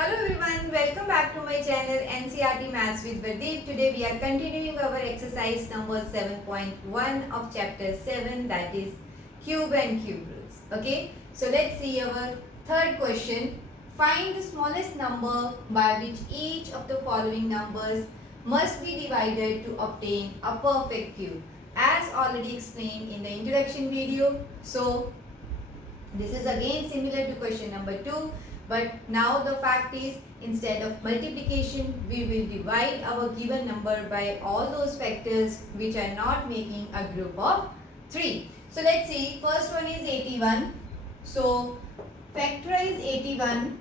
Hello everyone, welcome back to my channel NCRT Maths with Pradeep. Today we are continuing our exercise number 7.1 of chapter 7, that is cube and cube roots. Okay, so let's see our third question. Find the smallest number by which each of the following numbers must be divided to obtain a perfect cube. As already explained in the introduction video, so this is again similar to question number 2. But now the fact is, instead of multiplication, we will divide our given number by all those factors which are not making a group of 3. So let's see, first one is 81. So factorize 81.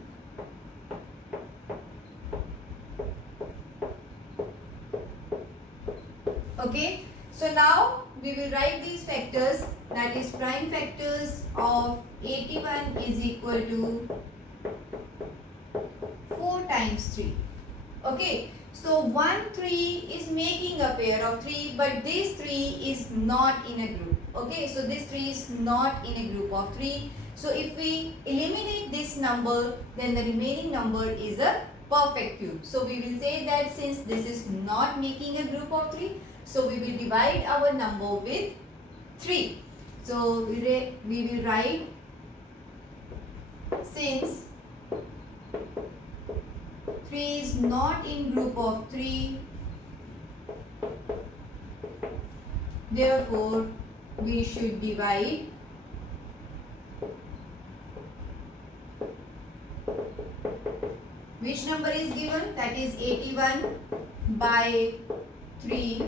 Okay, so now we will write these factors, that is prime factors of 81 is equal to 4 times 3. Okay, so 1 3 is making a pair of 3, but this 3 is not in a group. Okay, so this 3 is not in a group of 3. So if we eliminate this number, then the remaining number is a perfect cube. So we will say that since this is not making a group of 3, so we will divide our number with 3. So we will write, since 3 is not in group of 3, therefore we should divide which number is given, that is 81 by 3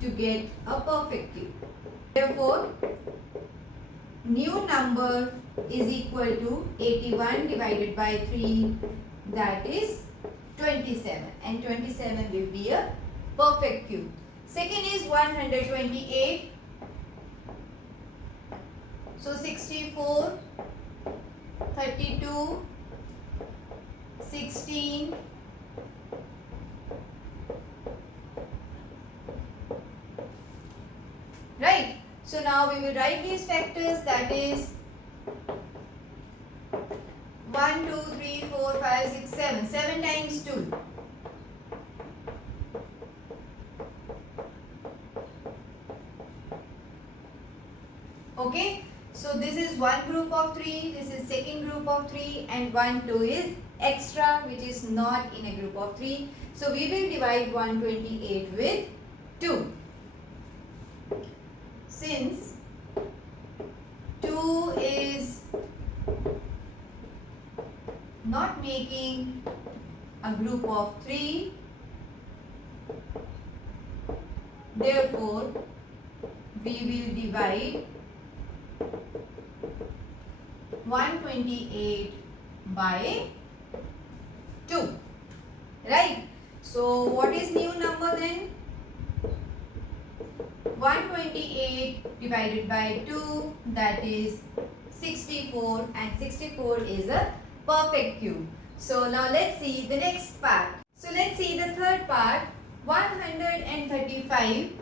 to get a perfect cube. Therefore new number is equal to 81 divided by 3, that is 27, and 27 will be a perfect cube. Second is 128. So 64, 32, 16, right? So now we will write these factors, that is 1, 2, 3, 4, 5, 6, 7. 7 times 2. Okay. So this is one group of 3, this is second group of 3, and 1, 2 is extra, which is not in a group of 3. So we will divide 128 with 2. Since 2 is not making a group of 3, therefore we will divide 128 by 2, right? So what is new number then? 128 divided by 2, that is 64, and 64 is a perfect cube. So now let's see the next part. So let's see the third part, 135.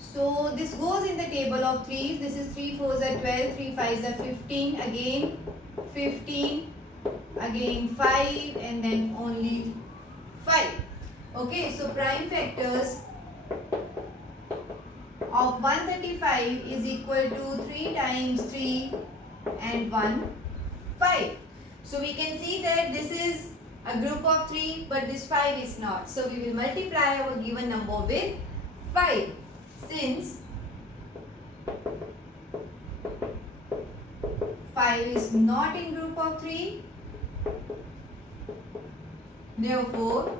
So this goes in the table of 3s. This is 3 4s are 12, 3 5s are 15, again 15, again 5, and then only 5. Okay, so prime factors of 135 is equal to 3 times 3 and 1, 5. So we can see that this is a group of 3, but this 5 is not. So we will multiply our given number with 5. Since 5 is not in group of 3, therefore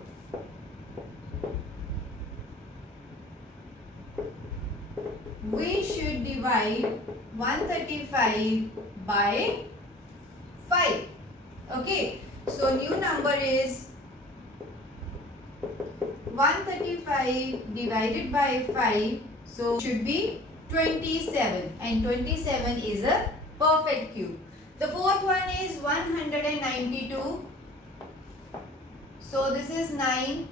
we should divide 135 by 5. Okay, so new number is 135 divided by 5, so should be 27, and 27 is a perfect cube. The fourth one is 192. So this is 9,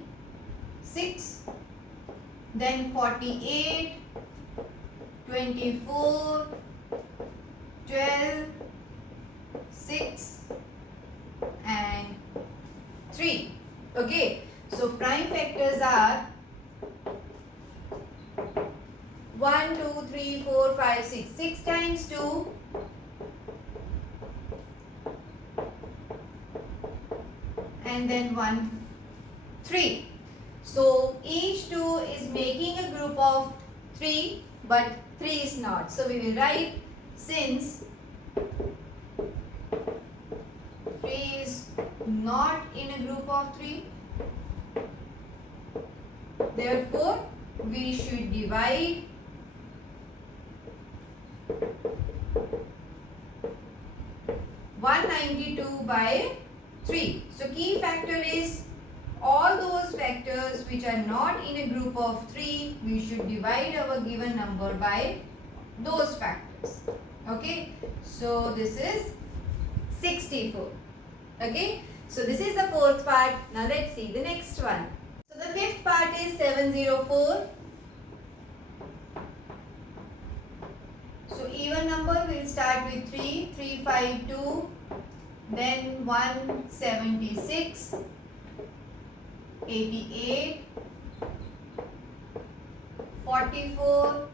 6, then 48, 24, 12, 6, Okay, so prime factors are 1, 2, 3, 4, 5, 6. 6 times 2 and then 1, 3. So each 2 is making a group of 3, but 3 is not. So we will write, since 3 is not in a group of 3, therefore we should divide 192 by 3. So key factor is all those factors which are not in a group of 3, we should divide our given number by those factors. Okay, so this is 64. Okay, so this is the fourth part. Now let's see the next one. So the fifth part is 704. So even number will start with 3, 352, then 176, 88, 44,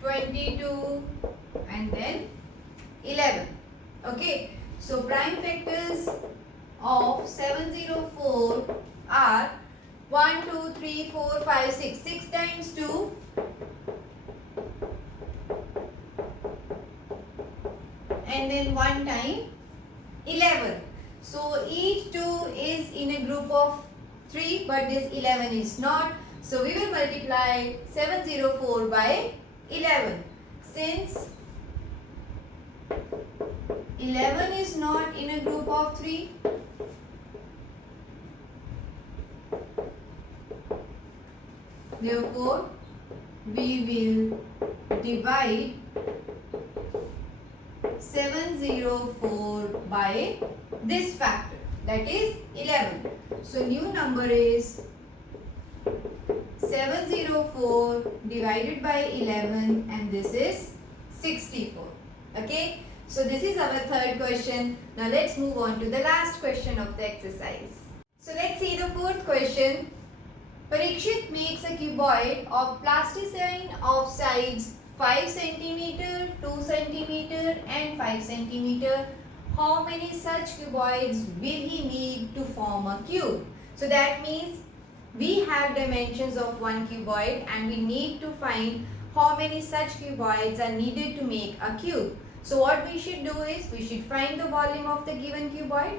22 and then 11. Okay, so prime factors of 704 are 1, 2, 3, 4, 5, 6. 6 times 2 and then 1 time 11. So each 2 is in a group of 3, but this 11 is not. So we will multiply 704 by 11. Since 11 is not in a group of 3, therefore we will divide 704 by this factor, that is 11. So new number is 704 divided by 11 and this is 64. Okay, so this is our third question. Now let's move on to the last question of the exercise. So let's see the fourth question. Parikshit makes a cuboid of plasticine of sides 5 cm, 2 cm and 5 cm. How many such cuboids will he need to form a cube? So that means we have dimensions of one cuboid and we need to find how many such cuboids are needed to make a cube. So what we should do is we should find the volume of the given cuboid.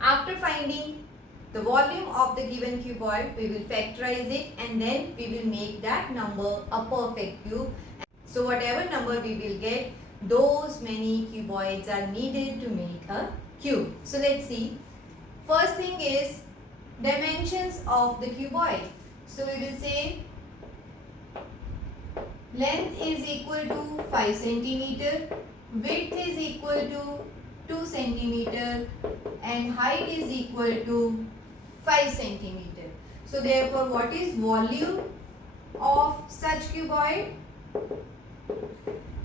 After finding the volume of the given cuboid, we will factorize it and then we will make that number a perfect cube. So whatever number we will get, those many cuboids are needed to make a cube. So let's see. First thing is dimensions of the cuboid. So we will say length is equal to 5 cm, width is equal to 2 cm and height is equal to 5 cm. So therefore what is volume of such cuboid?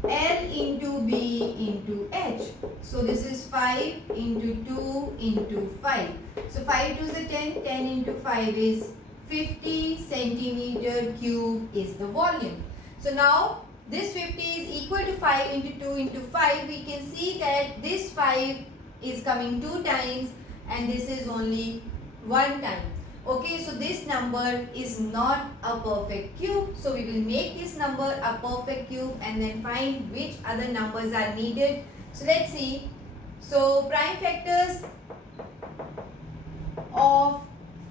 L into B into H. So this is 5 into 2 into 5. So 5 to the 10, 10 into 5 is 50 centimeter cube is the volume. So now this 50 is equal to 5 into 2 into 5. We can see that this 5 is coming 2 times and this is only 1 time. Okay, so this number is not a perfect cube. So we will make this number a perfect cube and then find which other numbers are needed. So let's see. So prime factors of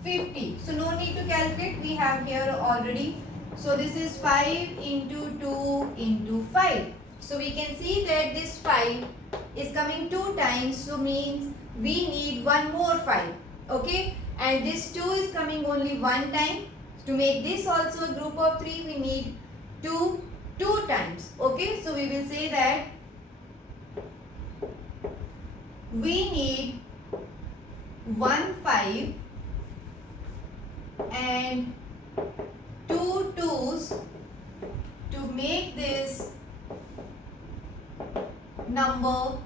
50. So no need to calculate. We have here already. So this is 5 into 2 into 5. So we can see that this 5 is coming 2 times. So means we need one more 5. Okay. And this 2 is coming only 1 time. To make this also a group of 3, we need 2 times. Okay, so we will say that we need 1 5 and 2 2's to make this number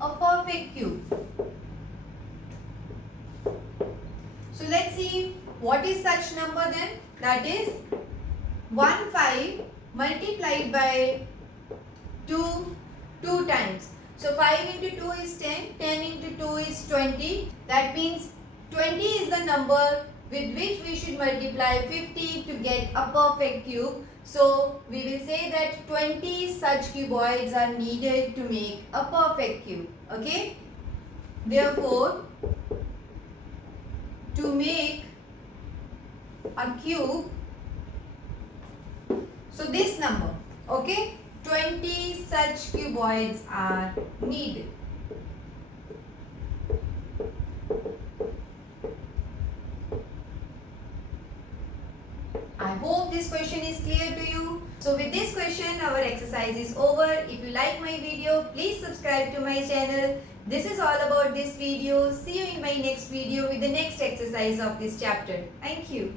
a perfect cube. 20, what is such number then? That is 15 multiplied by 2 times. So 5 into 2 is 10, 10 into 2 is 20. That means 20 is the number with which we should multiply 50 to get a perfect cube. So we will say that 20 such cuboids are needed to make a perfect cube. Okay. Therefore, to make a cube, so this number, okay, 20 such cuboids are needed. I hope this question is clear to you. So with this question, our exercise is over. If you like my video, please subscribe to my channel. This is all about this video. See you in my next video with the next exercise of this chapter. Thank you.